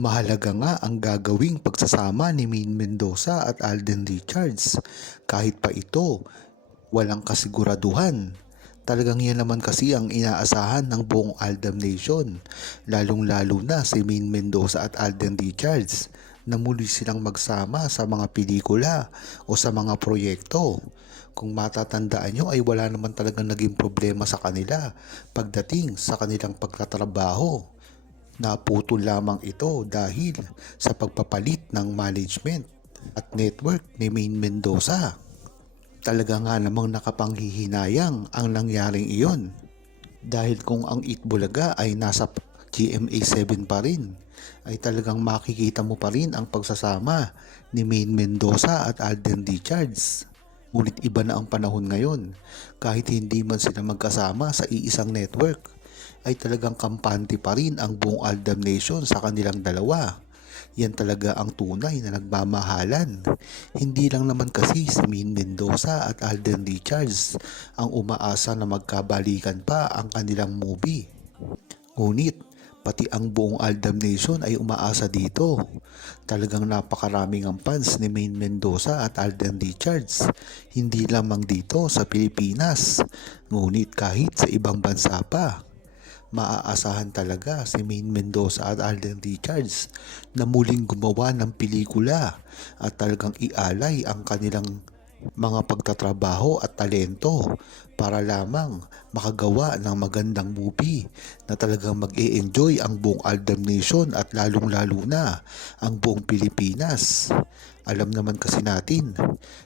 Mahalaga nga ang gagawing pagsasama ni Maine Mendoza at Alden Richards. Kahit pa ito, walang kasiguraduhan. Talagang yan naman kasi ang inaasahan ng buong Aldam Nation, lalong-lalo na si Maine Mendoza at Alden Richards na muli silang magsama sa mga pelikula o sa mga proyekto. Kung matatandaan nyo ay wala naman talagang naging problema sa kanila pagdating sa kanilang pagtatrabaho. Naputol lamang ito dahil sa pagpapalit ng management at network ni Maine Mendoza. Talaga nga namang nakapanghihinayang ang nangyaring iyon. Dahil kung ang Itbulaga ay nasa GMA7 pa rin, ay talagang makikita mo pa rin ang pagsasama ni Maine Mendoza at Alden Richards. Ngunit iba na ang panahon ngayon, kahit hindi man sila magkasama sa iisang network, ay talagang kampante pa rin ang buong Aldam Nation sa kanilang dalawa. Yan talaga ang tunay na nagmamahalan. Hindi lang naman kasi si Maine Mendoza at Alden Richards ang umaasa na magkabalikan pa ang kanilang movie. Ngunit pati ang buong Aldam Nation ay umaasa dito. Talagang napakaraming ang fans ni Maine Mendoza at Alden Richards. Hindi lamang dito sa Pilipinas, ngunit kahit sa ibang bansa pa. Maaasahan talaga si Maine Mendoza at Alden Richards na muling gumawa ng pelikula at talagang ialay ang kanilang mga pagtatrabaho at talento para lamang makagawa ng magandang movie na talagang mag-e-enjoy ang buong Aldam Nation at lalong-lalo na ang buong Pilipinas. Alam naman kasi natin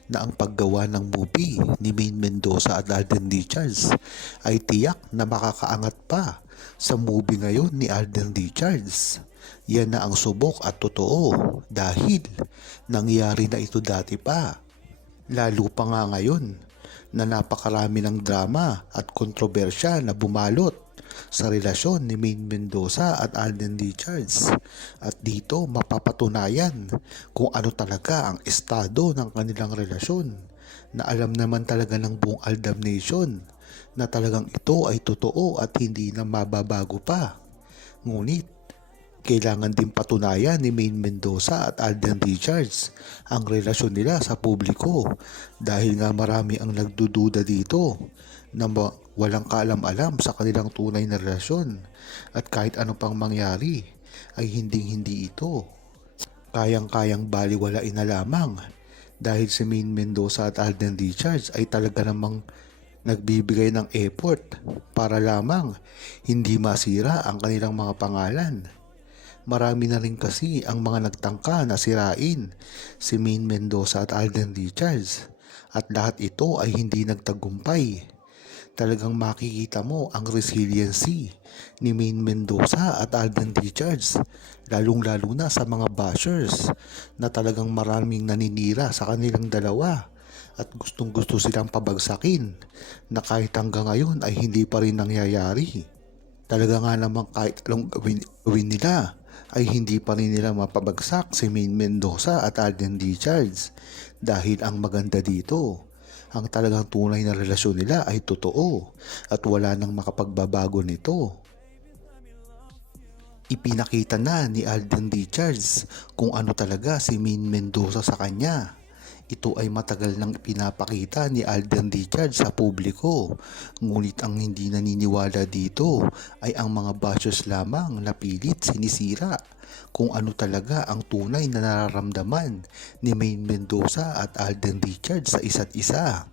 na ang paggawa ng movie ni Maine Mendoza at Alden Richards ay tiyak na makakaangat pa sa movie ngayon ni Alden Richards. Yan na ang subok at totoo dahil nangyari na ito dati pa. Lalo pa nga ngayon na napakarami ng drama at kontrobersya na bumalot sa relasyon ni Maine Mendoza at Alden Richards. At dito mapapatunayan kung ano talaga ang estado ng kanilang relasyon na alam naman talaga ng buong Aldam Nation na talagang ito ay totoo at hindi na mababago pa. Ngunit kailangan din patunayan ni Maine Mendoza at Alden Richards ang relasyon nila sa publiko dahil nga marami ang nagdududa dito na walang kaalam-alam sa kanilang tunay na relasyon at kahit ano pang mangyari ay hindi ito kayang-kayang baliwalain na lamang dahil si Maine Mendoza at Alden Richards ay talaga namang nagbibigay ng effort para lamang hindi masira ang kanilang mga pangalan. Marami na rin kasi ang mga nagtangka na sirain si Maine Mendoza at Alden Richards at lahat ito ay hindi nagtagumpay. Talagang makikita mo ang resiliency ni Maine Mendoza at Alden Richards lalong-lalo na sa mga bashers na talagang maraming naninira sa kanilang dalawa at gustong-gusto silang pabagsakin na kahit hanggang ngayon ay hindi pa rin nangyayari. Talaga nga naman kahit anong gawin nila ay hindi pa rin nila mapabagsak si Maine Mendoza at Alden Richards dahil ang maganda dito, ang talagang tunay na relasyon nila ay totoo at wala nang makapagbabago nito. Ipinakita na ni Alden Richards kung ano talaga si Maine Mendoza sa kanya. Ito ay matagal nang pinapakita ni Alden Richards sa publiko. Ngunit ang hindi naniniwala dito ay ang mga bashers lamang na pilit sinisira kung ano talaga ang tunay na nararamdaman ni Maine Mendoza at Alden Richards sa isa't isa.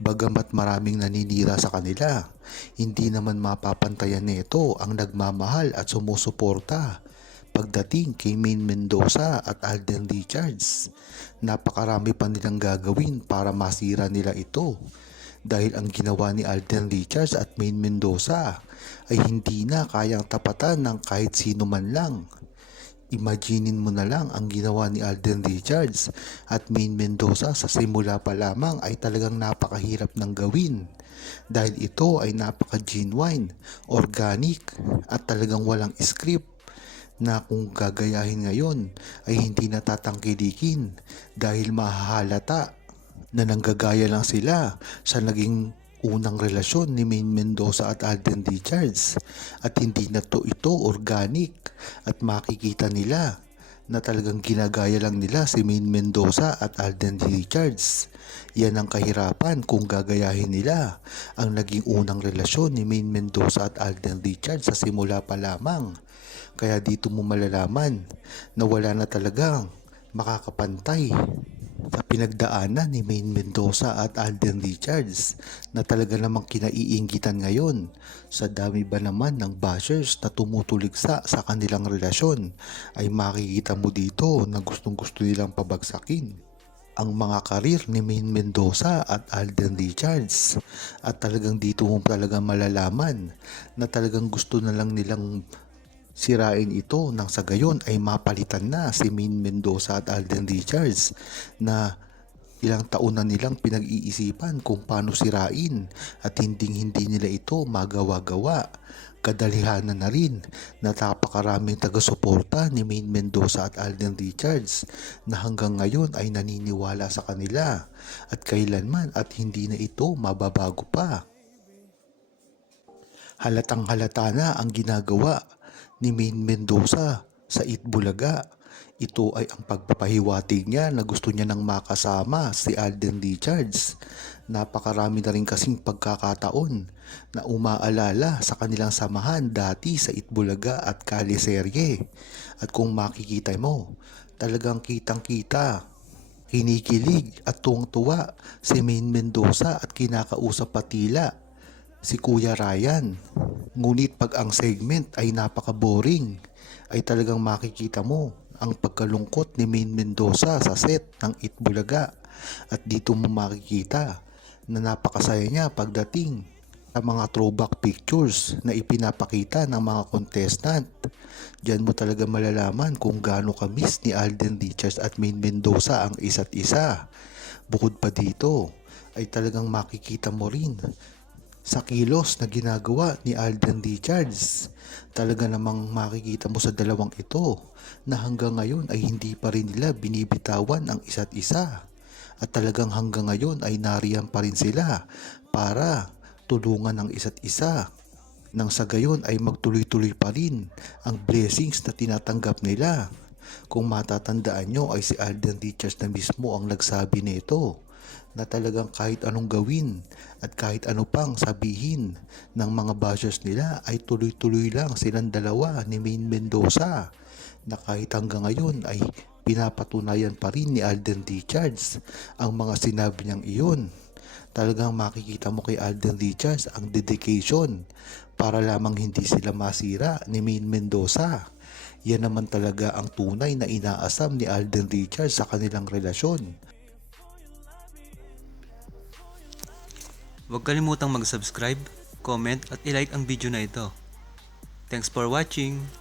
Bagamat maraming naninira sa kanila, hindi naman mapapantayan nito ang nagmamahal at sumusuporta pagdating kay Maine Mendoza at Alden Richards. Napakarami pa nilang gagawin para masira nila ito dahil ang ginawa ni Alden Richards at Maine Mendoza ay hindi na kayang tapatan ng kahit sino man lang. Imaginin mo na lang ang ginawa ni Alden Richards at Maine Mendoza sa simula pa lamang ay talagang napakahirap ng gawin dahil ito ay napaka-genuine, organic at talagang walang script na kung gagayahin ngayon ay hindi natatangkilikin dahil mahahalata na nanggagaya lang sila sa naging unang relasyon ni Maine Mendoza at Alden Richards at hindi na ito organic at makikita nila na talagang ginagaya lang nila si Maine Mendoza at Alden Richards. Yan ang kahirapan kung gagayahin nila ang naging unang relasyon ni Maine Mendoza at Alden Richards sa simula pa lamang. Kaya dito mo malalaman na wala na talagang makakapantay sa pinagdaanan ni Maine Mendoza at Alden Richards na talaga namang kinaiinggitan ngayon sa dami ba naman ng bashers na tumutuligsa sa kanilang relasyon ay makikita mo dito na gustong gusto nilang pabagsakin ang mga karir ni Maine Mendoza at Alden Richards at talagang dito mo talaga malalaman na talagang gusto na lang nilang sirain ito nang sa gayon ay mapalitan na si Maine Mendoza at Alden Richards na ilang taon na nilang pinag-iisipan kung paano sirain at hindi nila ito magawa-gawa. Kadalihanan na rin na napakaraming taga-suporta ni Maine Mendoza at Alden Richards na hanggang ngayon ay naniniwala sa kanila at kailanman at hindi na ito mababago pa. Halatang halata na ang ginagawa ni Maine Mendoza sa Itbulaga. Ito ay ang pagpapahiwatig niya na gusto niya nang makasama si Alden Richards. Napakarami na rin kasing pagkakataon na umaalala sa kanilang samahan dati sa Itbulaga at Kaliserye. At kung makikita mo, talagang kitang-kita, kinikilig at tuwang-tuwa si Maine Mendoza at kinakausap patila si Kuya Ryan. Ngunit pag ang segment ay napaka-boring, ay talagang makikita mo ang pagkalungkot ni Maine Mendoza sa set ng Itbulaga. At dito mo makikita na napakasaya niya pagdating sa mga throwback pictures na ipinapakita ng mga contestant. Diyan mo talaga malalaman kung gaano ka-miss ni Alden Richards at Maine Mendoza ang isa't isa. Bukod pa dito, ay talagang makikita mo rin sa kilos na ginagawa ni Alden Richards. Talaga namang makikita mo sa dalawang ito na hanggang ngayon ay hindi pa rin nila binibitawan ang isa't isa. At talagang hanggang ngayon ay nariyan pa rin sila para tulungan ang isa't isa. Nang sa gayon ay magtuloy-tuloy pa rin ang blessings na tinatanggap nila. Kung matatandaan nyo ay si Alden Richards na mismo ang nagsabi nito na talagang kahit anong gawin at kahit ano pang sabihin ng mga bashers nila ay tuloy-tuloy lang silang dalawa ni Maine Mendoza, na kahit hanggang ngayon ay pinapatunayan pa rin ni Alden Richards ang mga sinabi niyang iyon. Talagang makikita mo kay Alden Richards ang dedication para lamang hindi sila masira ni Maine Mendoza. Yan naman talaga ang tunay na inaasam ni Alden Richards sa kanilang relasyon. Huwag kalimutang mag-subscribe, comment at i-like ang video na ito. Thanks for watching!